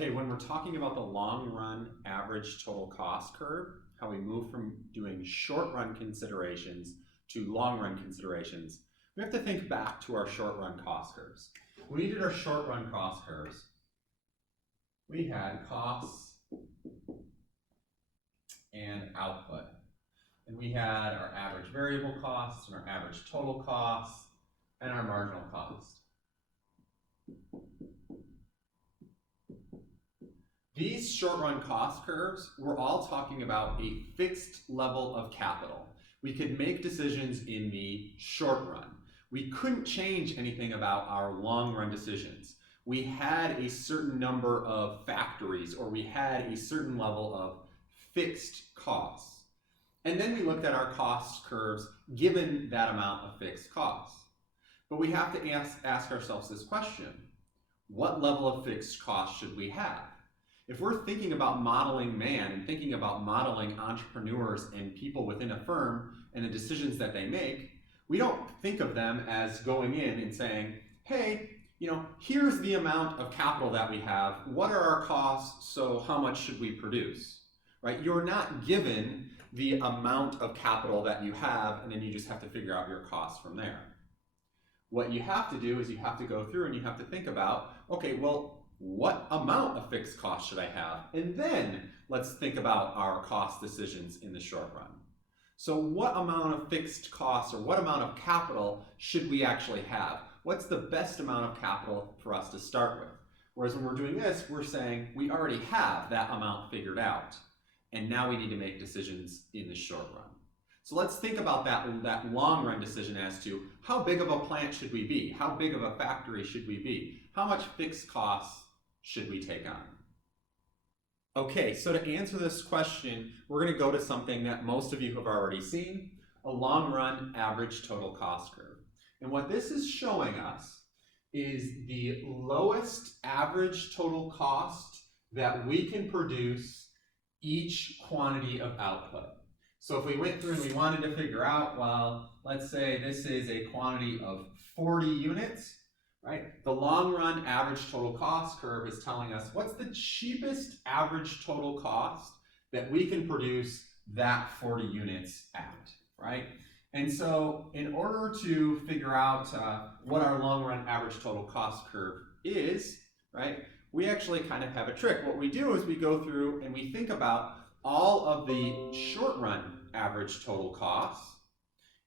Okay, when we're talking about the long run average total cost curve, how we move from doing short run considerations to long run considerations, we have to think back to our short run cost curves. When we did our short run cost curves, we had costs and output. And we had our average variable costs and our average total costs and our marginal cost. These short-run cost curves, we're all talking about a fixed level of capital. We could make decisions in the short run. We couldn't change anything about our long-run decisions. We had a certain number of factories, or we had a certain level of fixed costs. And then we looked at our cost curves given that amount of fixed costs. But we have to ask ourselves this question: what level of fixed cost should we have? If we're thinking about modeling man and thinking about modeling entrepreneurs and people within a firm and the decisions that they make, we don't think of them as going in and saying, hey, here's the amount of capital that we have. What are our costs? So how much should we produce? Right? You're not given the amount of capital that you have, and then you just have to figure out your costs from there. What you have to do is you have to go through and you have to think about, okay, well, what amount of fixed cost should I have? And then let's think about our cost decisions in the short run. So what amount of fixed costs or what amount of capital should we actually have? What's the best amount of capital for us to start with? Whereas when we're doing this, we're saying we already have that amount figured out, and now we need to make decisions in the short run. So let's think about that long run decision as to how big of a plant should we be? How big of a factory should we be? How much fixed costs should we take on? Okay, so to answer this question, we're going to go to something that most of you have already seen, a long run average total cost curve. And what this is showing us is the lowest average total cost that we can produce each quantity of output. So if we went through and we wanted to figure out, well, let's say this is a quantity of 40 units, right? The long run average total cost curve is telling us what's the cheapest average total cost that we can produce that 40 units at, right? And so in order to figure out what our long run average total cost curve is, right, we actually kind of have a trick. What we do is we go through and we think about all of the short run average total costs,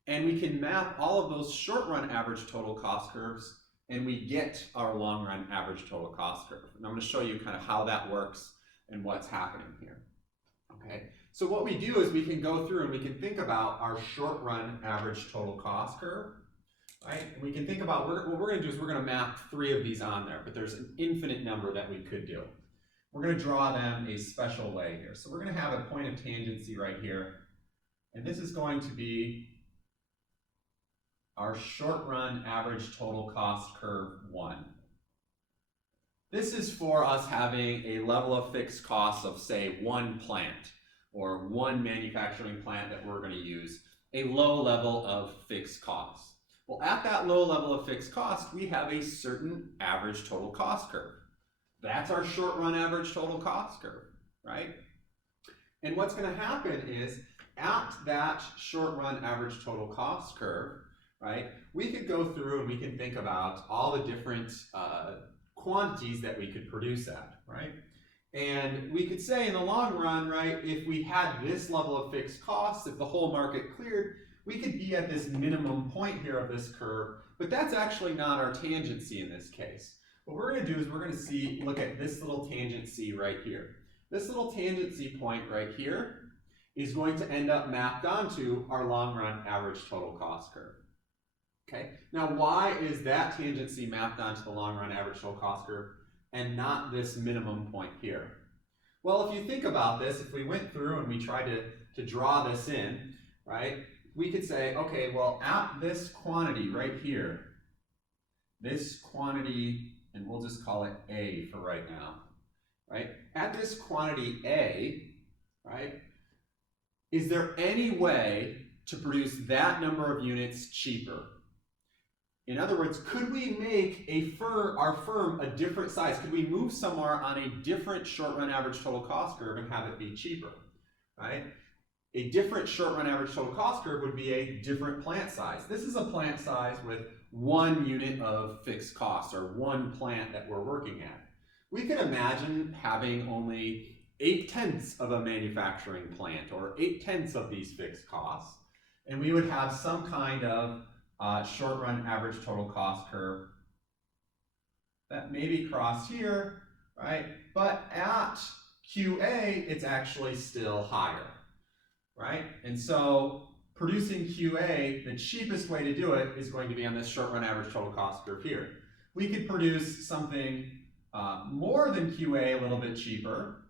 and we can map all of those short run average total cost curves, and we get our long run average total cost curve. And I'm going to show you kind of how that works and what's happening here. Okay, so what we do is we can go through and we can think about our short run average total cost curve, right? And we can think about, what we're going to do is we're going to map 3 of these on there, but there's an infinite number that we could do. We're going to draw them a special way here. So we're going to have a point of tangency right here, and this is going to be our short run average total cost curve 1. This is for us having a level of fixed costs of, say, 1 plant or 1 manufacturing plant that we're going to use, a low level of fixed costs. Well, at that low level of fixed cost, we have a certain average total cost curve. That's our short run average total cost curve, right? And what's going to happen is at that short run average total cost curve, right, we could go through and we can think about all the different quantities that we could produce at, right? And we could say in the long run, right, if we had this level of fixed costs, if the whole market cleared, we could be at this minimum point here of this curve, but that's actually not our tangency in this case. What we're going to do is we're going to look at this little tangency right here. This little tangency point right here is going to end up mapped onto our long run average total cost curve. Okay, now why is that tangency mapped onto the long run average total cost curve and not this minimum point here? Well, if you think about this, if we went through and we tried to draw this in, right, we could say, okay, well, at this quantity right here, this quantity, and we'll just call it A for right now, right? At this quantity A, right, is there any way to produce that number of units cheaper? In other words, could we make our firm a different size? Could we move somewhere on a different short-run average total cost curve and have it be cheaper, right? A different short-run average total cost curve would be a different plant size. This is a plant size with 1 unit of fixed cost, or 1 plant that we're working at. We could imagine having only 8/10 of a manufacturing plant, or 8/10 of these fixed costs, and we would have some kind of short-run average total cost curve that maybe crossed here, right? But at QA, it's actually still higher, right? And so producing QA, the cheapest way to do it is going to be on this short-run average total cost curve here. We could produce something more than QA a little bit cheaper,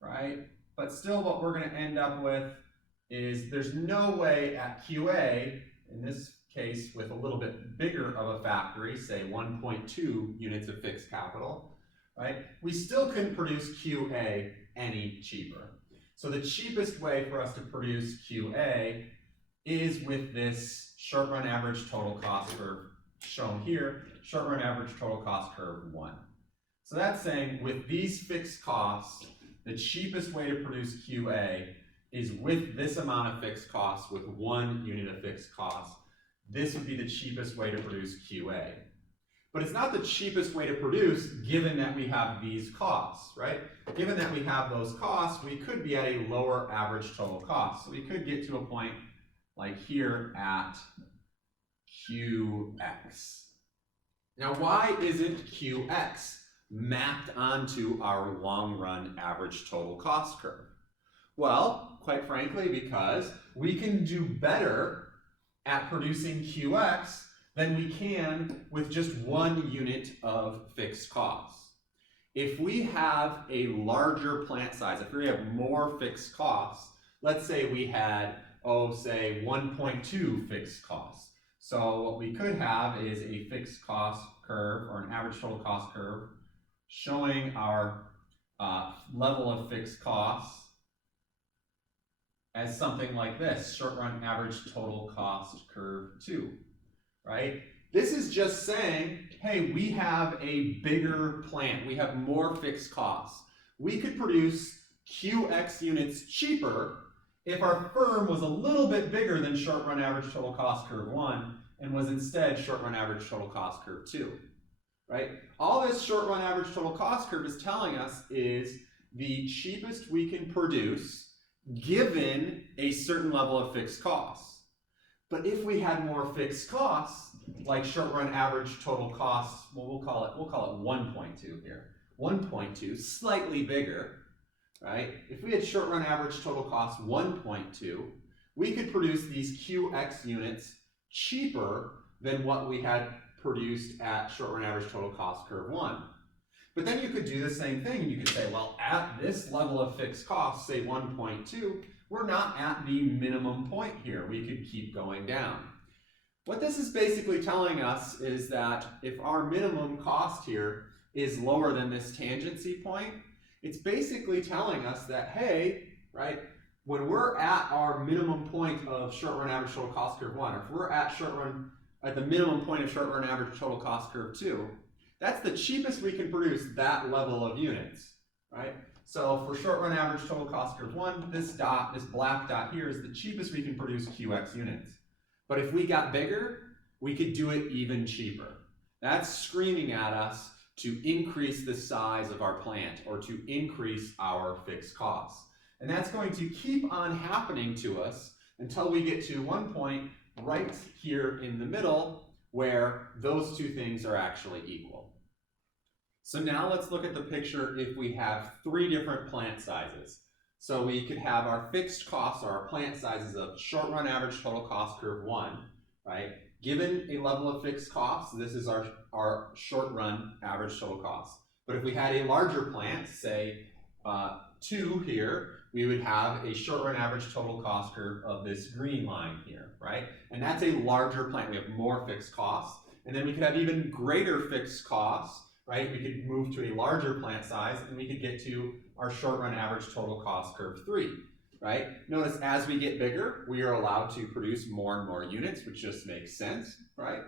right? But still what we're going to end up with is there's no way at QA, in this case with a little bit bigger of a factory, say 1.2 units of fixed capital, right? We still couldn't produce QA any cheaper. So the cheapest way for us to produce QA is with this short-run average total cost curve shown here, short-run average total cost curve 1. So that's saying with these fixed costs, the cheapest way to produce QA is with this amount of fixed costs, with 1 unit of fixed costs. This would be the cheapest way to produce QA. But it's not the cheapest way to produce given that we have these costs, right? Given that we have those costs, we could be at a lower average total cost. So we could get to a point like here at QX. Now, why isn't QX mapped onto our long-run average total cost curve? Well, quite frankly, because we can do better at producing QX than we can with just 1 unit of fixed costs. If we have a larger plant size, if we have more fixed costs, let's say we had, say 1.2 fixed costs. So what we could have is a fixed cost curve, or an average total cost curve, showing our level of fixed costs as something like this, short-run average total cost curve 2, right? This is just saying, hey, we have a bigger plant. We have more fixed costs. We could produce QX units cheaper if our firm was a little bit bigger than short-run average total cost curve 1 and was instead short-run average total cost curve 2, right? All this short-run average total cost curve is telling us is the cheapest we can produce given a certain level of fixed costs. But if we had more fixed costs, like short-run average total costs, well, we'll call it 1.2 here. 1.2, slightly bigger, right? If we had short-run average total costs 1.2, we could produce these QX units cheaper than what we had produced at short-run average total cost curve 1. But then you could do the same thing, and you could say, well, at this level of fixed costs, say 1.2, we're not at the minimum point here. We could keep going down. What this is basically telling us is that if our minimum cost here is lower than this tangency point, it's basically telling us that, hey, right, when we're at our minimum point of short-run average total cost curve 1, or if we're at the minimum point of short-run average total cost curve 2, that's the cheapest we can produce that level of units, right? So for short-run average total cost curve 1, this black dot here is the cheapest we can produce QX units. But if we got bigger, we could do it even cheaper. That's screaming at us to increase the size of our plant or to increase our fixed costs. And that's going to keep on happening to us until we get to one point right here in the middle where those two things are actually equal. So now let's look at the picture if we have 3 different plant sizes. So we could have our fixed costs, or our plant sizes of short-run average total cost curve 1, right? Given a level of fixed costs, this is our short-run average total cost. But if we had a larger plant, say 2 here, we would have a short-run average total cost curve of this green line here, right? And that's a larger plant. We have more fixed costs. And then we could have even greater fixed costs, right? We could move to a larger plant size, and we could get to our short-run average total cost curve 3, right? Notice as we get bigger, we are allowed to produce more and more units, which just makes sense, right?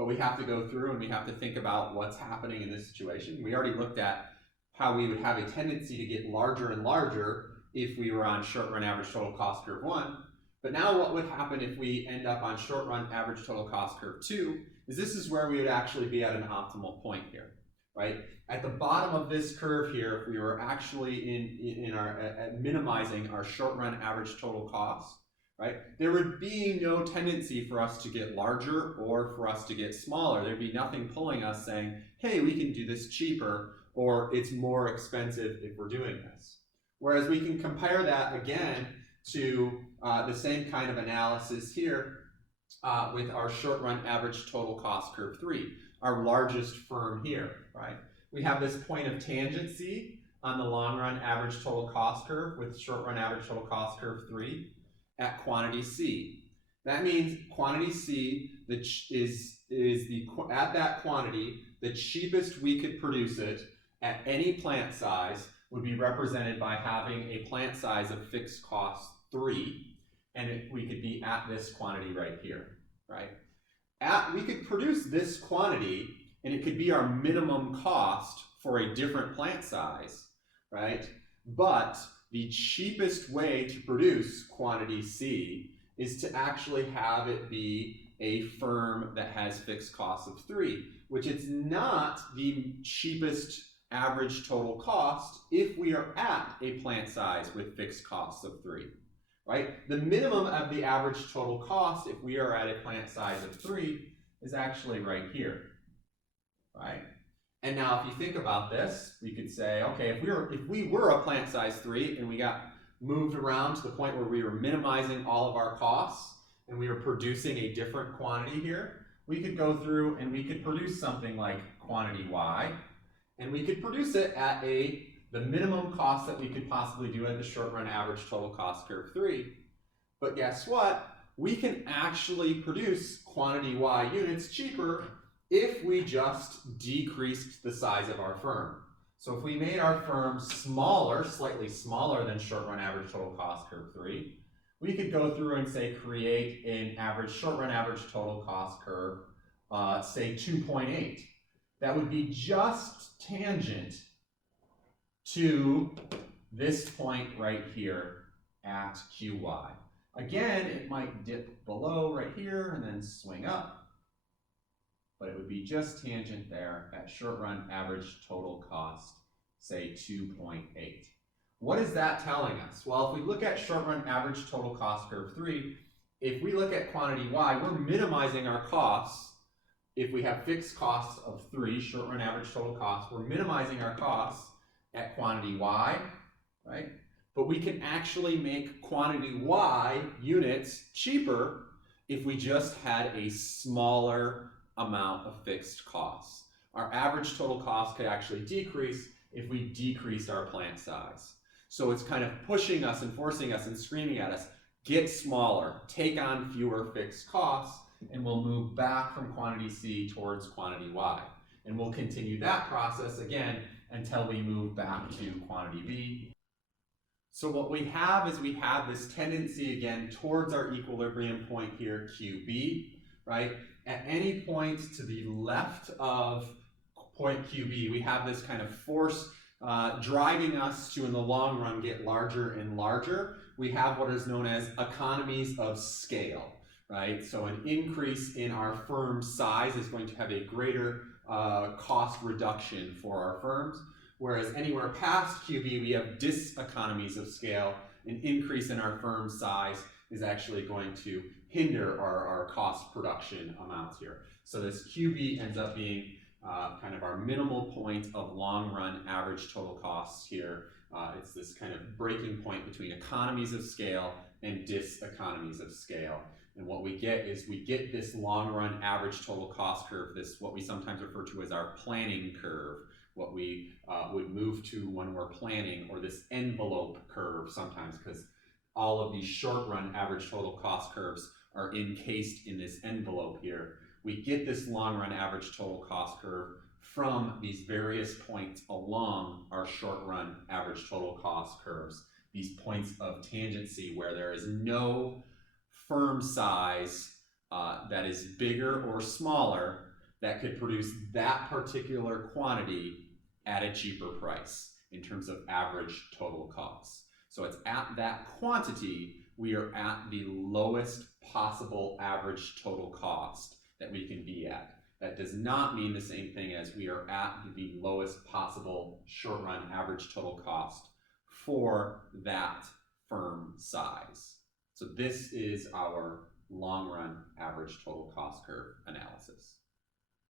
but we have to go through and we have to think about what's happening in this situation. We already looked at how we would have a tendency to get larger and larger if we were on short run average total cost curve 1. But now what would happen if we end up on short run average total cost curve 2 is this is where we would actually be at an optimal point here, right? At the bottom of this curve here, if we were actually minimizing our short run average total cost, right? There would be no tendency for us to get larger or for us to get smaller. There'd be nothing pulling us saying, hey, we can do this cheaper or it's more expensive if we're doing this. Whereas we can compare that again to the same kind of analysis here with our short run average total cost curve 3, our largest firm here, right? We have this point of tangency on the long run average total cost curve with short run average total cost curve 3 at quantity C. That means quantity C at that quantity, the cheapest we could produce it at any plant size would be represented by having a plant size of fixed cost 3, and we could be at this quantity right here, right? We could produce this quantity, and it could be our minimum cost for a different plant size, right? But the cheapest way to produce quantity C is to actually have it be a firm that has fixed costs of 3, which is not the cheapest average total cost if we are at a plant size with fixed costs of 3, right? The minimum of the average total cost if we are at a plant size of 3 is actually right here, right? And now if you think about this, we could say, okay, if we were a plant size 3 and we got moved around to the point where we were minimizing all of our costs and we were producing a different quantity here, we could go through and we could produce something like quantity Y, and we could produce it at the minimum cost that we could possibly do at the short run average total cost curve 3. But guess what? We can actually produce quantity Y units cheaper if we just decreased the size of our firm. So if we made our firm smaller, slightly smaller than short run average total cost curve 3, we could go through and say create an average short run average total cost curve, say 2.8. That would be just tangent to this point right here at QY. Again, it might dip below right here and then swing up, but it would be just tangent there at short run average total cost, say 2.8. What is that telling us? Well, if we look at short run average total cost curve 3, if we look at quantity Y, we're minimizing our costs. If we have fixed costs of 3, short run average total cost, we're minimizing our costs at quantity Y, right? But we can actually make quantity Y units cheaper if we just had a smaller amount of fixed costs. Our average total cost could actually decrease if we decreased our plant size. So it's kind of pushing us and forcing us and screaming at us, get smaller, take on fewer fixed costs, and we'll move back from quantity C towards quantity Y. And we'll continue that process again until we move back to quantity B. So what we have is we have this tendency again towards our equilibrium point here, QB, right? At any point to the left of point QB, we have this kind of force driving us to, in the long run, get larger and larger. We have what is known as economies of scale, right? So an increase in our firm size is going to have a greater cost reduction for our firms, whereas anywhere past QB, we have diseconomies of scale. An increase in our firm size is actually going to hinder our cost production amounts here. So this QB ends up being kind of our minimal point of long run average total costs here. It's this kind of breaking point between economies of scale and diseconomies of scale. And what we get is we get this long run average total cost curve, this what we sometimes refer to as our planning curve, what we would move to when we're planning, or this envelope curve sometimes, because all of these short run average total cost curves are encased in this envelope here. We get this long run average total cost curve from these various points along our short run average total cost curves, these points of tangency where there is no firm size that is bigger or smaller that could produce that particular quantity at a cheaper price in terms of average total cost. So it's at that quantity we are at the lowest possible average total cost that we can be at. That does not mean the same thing as we are at the lowest possible short-run average total cost for that firm size. So this is our long-run average total cost curve analysis.